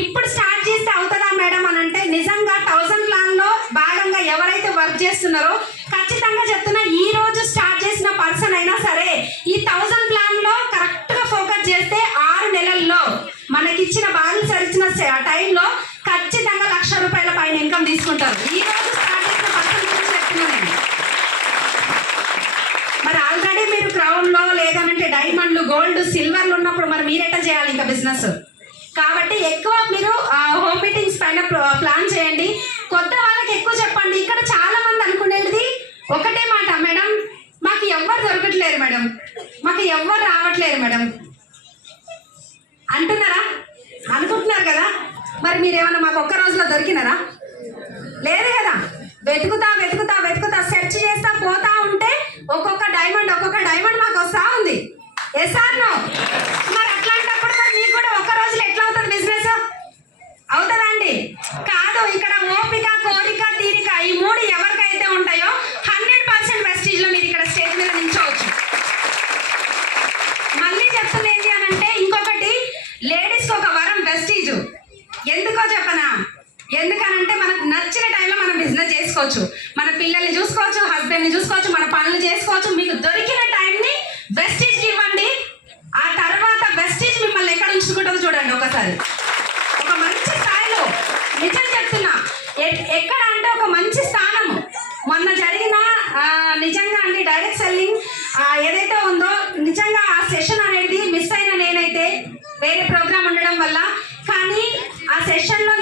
ఇప్పుడు స్టార్ట్ చేస్తే అవుతుందా మేడం అని అంటే, నిజంగా 1000 ప్లాన్లో భాగంగా ఎవరైతే వర్క్ చేస్తున్నారో ఖచ్చితంగా చెప్తున్నా, ఈ రోజు స్టార్ట్ చేసిన పర్సన్ అయినా సరే ఈ 1000 ప్లాన్లో కరెక్ట్గా ఫోకస్ చేస్తే 6 నెలల్లో మనకిచ్చిన బాధ్యత ఇచ్చిన టైంలో ఖచ్చితంగా ₹1,00,000 పైన ఇన్కమ్ తీసుకుంటారు. ఈ రోజు స్టార్ట్ చేసిన పర్సన్ గురించి చెప్తున్నా నేను. మరి ఆల్రెడీ మీరు క్రౌన్లో లేదంటే డైమండ్లు, గోల్డ్, సిల్వర్లు ఉన్నప్పుడు మరి మీరెట్లా చేయాలి ఇంకా బిజినెస్? కాబట్టి ఎక్కువ మీరు హోమ్ మీటింగ్స్ పైన ప్లాన్ చేయండి. కొత్త వాళ్ళకి ఎక్కువ చెప్పండి. ఇక్కడ చాలా మంది అనుకునేది ఒకటే మాట, మేడం మాకు ఎవ్వరు దొరకట్లేరు మేడం, మాకు ఎవ్వరు రావట్లేరు మేడం అంటున్నారా? అనుకుంటున్నారు కదా. మరి మీరేమన్నా మాకు ఒక్క రోజులో దొరికినారా? లేదు కదా. వెతుకుతా వెతుకుతా వెతుకుతా సెర్చ్ చేస్తా పోతా ఉంటే ఒక్కొక్క డైమండ్ మాకు వస్తా ఉంది. Yes or no? మరి అట్లాంటప్పుడు మరి మీకు కూడా ఒక్క రోజులో ఎట్లా అవుతుంది బిజినెస్? అవుతుందా అండి? కాదు. ఇక్కడ ఓపిక, కోరిక, తీరిక ఈ 3 ఎవరికైతే ఉంటాయో 100% వెస్టీజ్లో మీరు ఇక్కడ స్టేజ్ మీద నిల్చోవచ్చు. మళ్ళీ చెప్తుంది ఏంటి అని అంటే, ఇంకొకటి లేడీస్కి ఒక వరం వెస్టీజ్. ఎందుకో చెప్పనా? ఎందుకనంటే మనకు నచ్చిన టైంలో మనం బిజినెస్ చేసుకోవచ్చు, మన పిల్లల్ని చూసుకోవచ్చు, హస్బెండ్ని చూసుకోవచ్చు, మన పనులు చేసుకోవచ్చు. మీకు దొరికిన టైంని వెస్టీజ్కి ఇవ్వండి. ఆ తర్వాత వెస్టీజ్ మిమ్మల్ని ఎక్కడ ఉంచుకుంటుందో చూడండి ఒకసారి. ఒక మంచి స్థాయిలో, నిజం చెప్తున్నా, ఎక్కడ అంటే ఒక మంచి స్థానము. మొన్న జరిగిన నిజంగా అండి డైరెక్ట్ సెల్లింగ్ ఏదైతే ఉందో, నిజంగా ఆ సెషన్ అనేది మిస్ అయిన నేనైతే వేరే ప్రోగ్రామ్ ఉండడం వల్ల. కానీ ఆ సెషన్లో